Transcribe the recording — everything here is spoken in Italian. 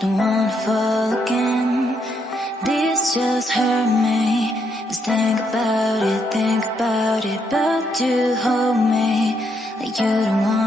don't wanna fall again. This just hurt me. Just think about it, but you hold me like you don't want